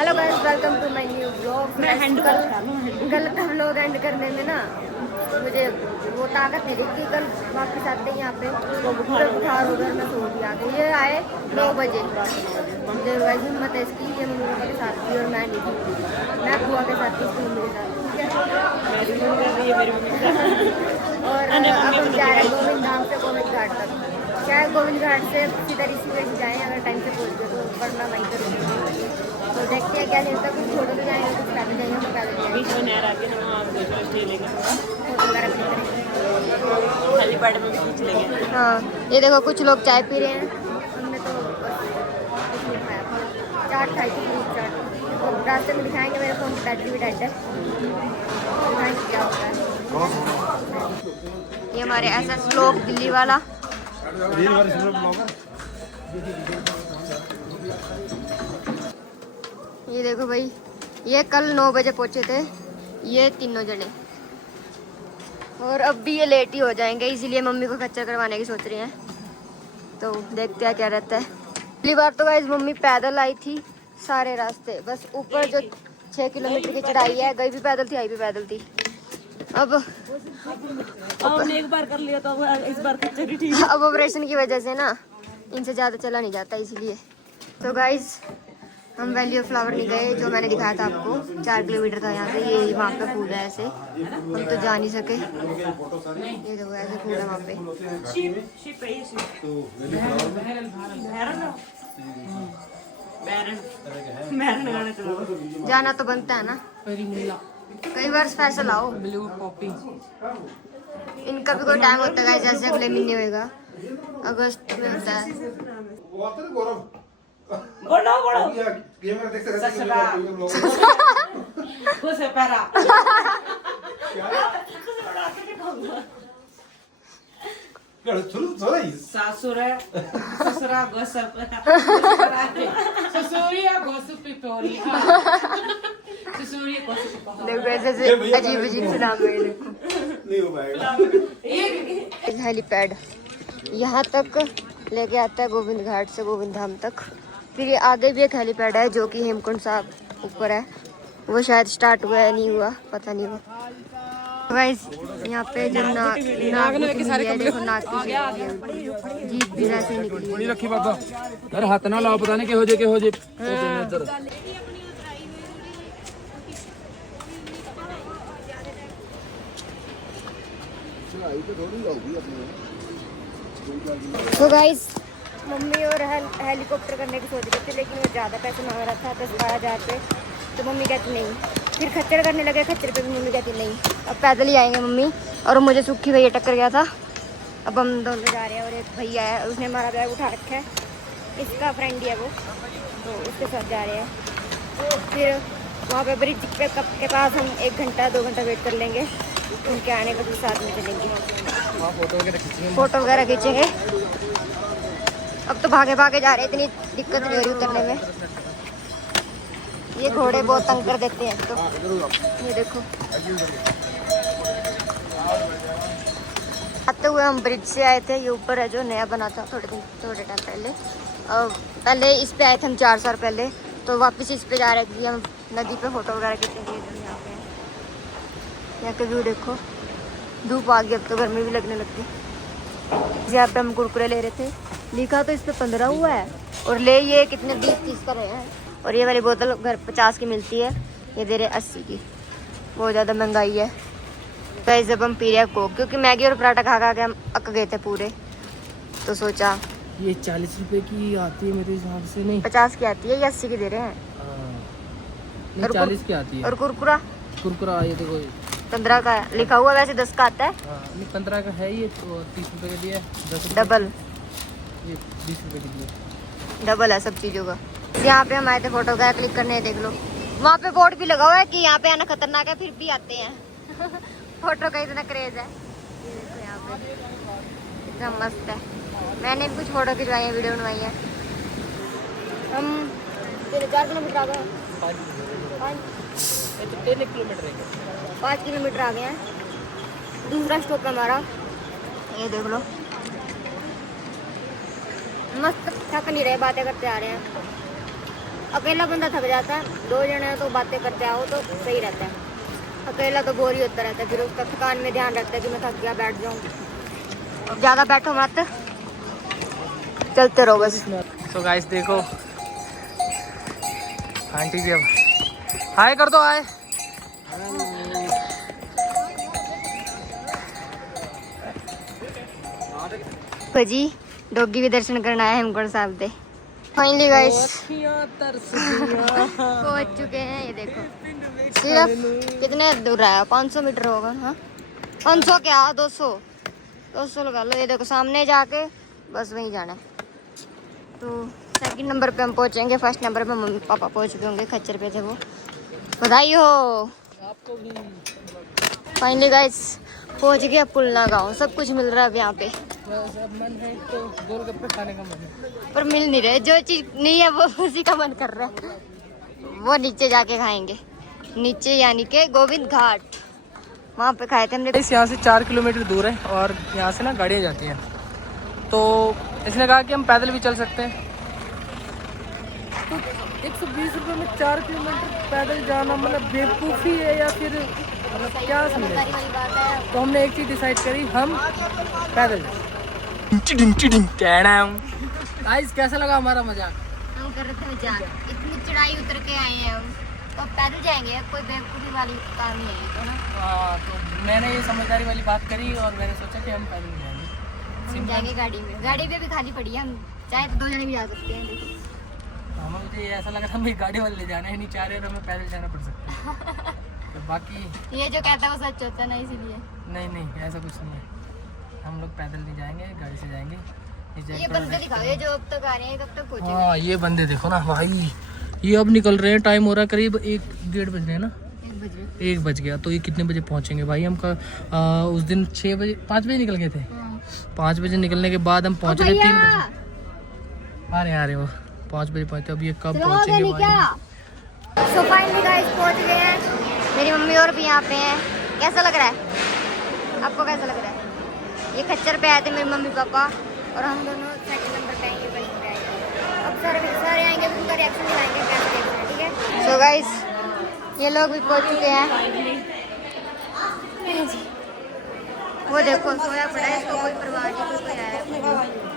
Hello guys, welcome to my new blog. कल हम लोग एंड करने में ना मुझे वो ताकत नहीं दिखती। कल वापस आते यहाँ पे पूरा बुखार हो गया, मैं सो भी आ गई। ये आए 9 बजे। मुझे वैसे हिम्मत है इसकी, ये मम्मी पापा के साथ थी और मैं नहीं थी। मैं बुआ के साथ थी, इसकी मम्मी के साथ, ठीक है। और अब हम जा रहे हैं गोविंद धाम से गोविंद घाट तक। शायद गोविंद घाट से सीधा ऋषिकेश जाएँ, अगर टाइम से पहुँच गए तो, वरना वहीं पर रुकेंगे। तो देखते हैं क्या लेता, कुछ छोटे तो जाएंगे, कुछ पैदल जाएंगे, हम पैदल जाएंगे। बीच में नहर आके ना वहाँ पे स्टे लेंगे, फोटो वगैरह क्लिक करेंगे, खाली पैड में भी खींच लेंगे। हाँ, ये देखो कुछ लोग चाय पी रहे हैं। हमने तो बस कुछ नहीं खाया, चाट खाई थी, फ्रूट चाट। और रास्ते में दिखाएंगे, मेरे फ़ोन की बैटरी भी डेड है, दिखाएंगे क्या होता है। ये हमारे SS लोग दिल्ली वाला। ये देखो भाई, ये कल 9 बजे पहुंचे थे ये तीनों जने, और अब भी ये लेट ही हो जाएंगे, इसीलिए मम्मी को खच्चर करवाने की सोच रही हैं। तो देखते हैं क्या रहता है। पहली बार तो गाइस मम्मी पैदल आई थी सारे रास्ते, बस ऊपर जो 6 किलोमीटर की चढ़ाई है, गई भी पैदल थी, आई भी पैदल थी। अब हमने एक बार कर लिया तो इस बार खच्चर ही ठीक। अब ऑपरेशन की वजह से ना इनसे ज़्यादा चला नहीं जाता, इसलिए। तो गाइस हम वैली ऑफ फ्लावर नहीं गए, जो मैंने दिखाया था आपको, 4 किलोमीटर था यहाँ से। ये वहाँ पे फूल है, ऐसे हम तो जा नहीं सके। ये देखो ऐसे फूल है वहाँ पे। जाना तो बनता है ना, कई बार स्पेशल आओ। ब्लू पॉपी इनका भी कोई टाइम होता है, जैसे अगले महीने होगा, अगस्त में होता है। बोलो बोलो सासुर है ससुरा गोसप ससुरिया गोसप पिपोरी ससुरिया गोसप। देखो ऐसे अजीब अजीब से नाम है, देखो। नहीं हो पाएगा। हेलीपैड यहाँ तक लेके आता है गोविंद घाट से गोविंद धाम तक। फिर ये आगे भी एक हेलीपैड है जो कि हेमकुंड साहब ऊपर है, वो शायद स्टार्ट हुआ है, नहीं हुआ, पता नहीं हुआ। गाइस यहाँ पे जो नाग है, देखो नाग की जीप भी ऐसे निकली रखी बात यार, हाथ ना लाओ, पता नहीं के हो जे तो गाइस मम्मी और हेलीकॉप्टर करने की सोच रही थी, लेकिन वो ज़्यादा पैसे मांग रहा था, 10-12 हज़ार पे। तो मम्मी कहती नहीं। फिर खच्चर करने लगे, खच्चर पे भी मम्मी कहती नहीं, अब पैदल ही आएंगे मम्मी। और मुझे सुखी भैया टक्कर गया था। अब हम दोनों जा रहे हैं, और एक भैया है, उसने हमारा बैग उठा रखा है, इसका फ्रेंड ही है वो, तो उसके साथ जा रहे हैं। फिर वहाँ पे ब्रिज के पास हम 1 घंटा 2 घंटा वेट कर लेंगे, उनके आने का, फिर साथ में चलेंगे, फोटो वगैरह खींचेंगे। अब तो भागे भागे जा रहे हैं, इतनी दिक्कत नहीं हो रही उतरने में। ये घोड़े बहुत तंग कर देते हैं, तो ये देखो। आते हुए हम ब्रिज से आए थे, ये ऊपर है जो नया बना था थोड़े टाइम पहले। पहले इस पे आए थे हम 4 साल पहले, तो वापस इस पे जा रहे थे हम नदी पे फोटो वगैरह खींचेंगे। यहाँ पे यहाँ का व्यू देखो, धूप आ गई, अब तो गर्मी भी लगने लगती। यहाँ पे हम कुरकुरे ले रहे थे, लिखा तो इस पे 15 हुआ है, और ले ये कितने 20-30 का रहे हैं। और ये वाली बोतल घर 50 की मिलती है, ये दे रहे 80 की, बहुत ज़्यादा महंगाई है। तो जब हम पी रहे हैं कोक, क्योंकि मैगी और पराठा खा खा के हम अक गए थे पूरे, तो सोचा ये 40 रुपए की आती है मेरे हिसाब से, नहीं 50 की आती है, ये 80 की दे रहे हैं। नहीं 40 की आती है। और कुरकुरा ये देखो 15 का लिखा हुआ, वैसे 10 का आता है। नहीं 15 का है ये, तो 30 रुपए के लिए 10 डबल, ये 20 रुपए के लिए डबल है सब चीज़ों का। यहाँ पे हम आए थे फोटो वगैरह क्लिक करने, देख लो वहाँ पे बोर्ड भी लगा हुआ है कि यहाँ पे आना खतरनाक है, फिर भी आते हैं। फोटो का इतना क्रेज है, ये देखो यहाँ पे इतना मस्त है। मैंने भी कुछ फोटो खिंचवाई है, वीडियो बनवाई है। हम 4 किलोमीटर आ गए, 5 किलोमीटर आ गए हैं। दूसरा स्टॉप है हमारा, ये देख लो, मस्त थक नहीं रहे, बातें करते आ रहे हैं। अकेला बंदा थक जाता है, 2 जने तो बातें करते आओ तो सही रहता है। अकेला तो बोर ही होता रहता है, फिर उसका थकान में ध्यान रखता है कि मैं थक गया बैठ जाऊँ। अब ज़्यादा बैठो मत, चलते रहो बस। तो गाइस देखो आंटी जी, अब हाय कर दो, हाय। जी डॉगी भी दर्शन करना है हेमकुंड साहब दे। फाइनली गाइस पहुंच चुके हैं। ये देखो सिर्फ कितने दूर है, 500 मीटर होगा। हाँ 500 क्या 200 लगा लो। ये देखो सामने जाके बस वहीं जाना है। तो सेकंड नंबर पे हम पहुंचेंगे, फर्स्ट नंबर पे मम्मी पापा पहुंच चुके होंगे, खच्चर पे थे वो। बधाई हो आपको भी। फाइनली गाइस पहुंच गया पुलना गाँव। सब कुछ मिल रहा है अब यहाँ पे, अब मन है तो गोलगप्पे खाने का मन है, पर मिल नहीं रहे। जो चीज नहीं है वो उसी का मन कर रहा है। वो नीचे जाके खाएंगे, नीचे यानी के गोविंद घाट, वहाँ पे खाए थे हमने। इस यहाँ से 4 किलोमीटर दूर है और यहाँ से ना गाड़ियाँ जाती हैं, तो इसने कहा कि हम पैदल भी चल सकते हैं। तो 120 रुपये में 4 किलोमीटर पैदल जाना मतलब बेवकूफ़ी है या फिर मतलब क्या समझे। तो हमने एक चीज़ डिसाइड करी, हम पैदल गाइस कैसा लगा हमारा मजाक? हम कर रहे थे मजाक, इतनी चढ़ाई उतर के आए हैं हम, तो पैदल जाएंगे, कोई बेवकूफ़ी वाली काम नहीं है तो ना। हाँ तो मैंने ये समझदारी वाली बात करी और मैंने सोचा कि हम पैदल जाएंगे। हम जाएंगे गाड़ी में, गाड़ी भी अभी खाली पड़ी है, हम चाहे तो 2 जने भी जा सकते हैं। हमें मुझे ये ऐसा लग रहा है गाड़ी वाले ले जाना है, नहीं चाह रहे और हमें पैदल जाना पड़ सकता है। तो बाकी ये जो कहता है वो सच होता है ना, इसीलिए। नहीं ऐसा कुछ नहीं है, हम लोग पैदल नहीं जाएंगे, गाड़ी से जाएंगे। ये बंदे दिखाओ, ये जो अब तक आ रहे हैं कब तक पहुंचेंगे? हाँ ये बंदे देखो ना भाई, ये अब निकल रहे हैं, टाइम हो रहा है करीब 1-1:30 बज रहे हैं ना, 1 बज गया। तो ये कितने बजे पहुंचेंगे भाई? हम उस दिन 6 बजे 5 बजे निकल गए थे। 5 बजे निकलने के बाद हम पहुंच रहे 3 बजे। आ रहे वो 5 बजे पहुंचे। अब ये कब पहुंचेंगे भाई? सो फाइनली गाइस पहुंच गए हैं। मेरी मम्मी और भी यहाँ पे हैं। कैसा लग रहा है आपको? कैसा लग रहा है? ये खच्चर पे आए थे मेरे मम्मी पापा और हम दोनों सेकंड नंबर पे आएंगे, बस पे आएंगे। अब सारे आएंगे, उनका रिएक्शन दिखाएंगे, कैसे देखते हैं, ठीक है? सो गाइस ये लोग भी पहुंच चुके हैं। वो देखो सोया पड़ा है, इसको कोई परवाह नहीं, कोई आया।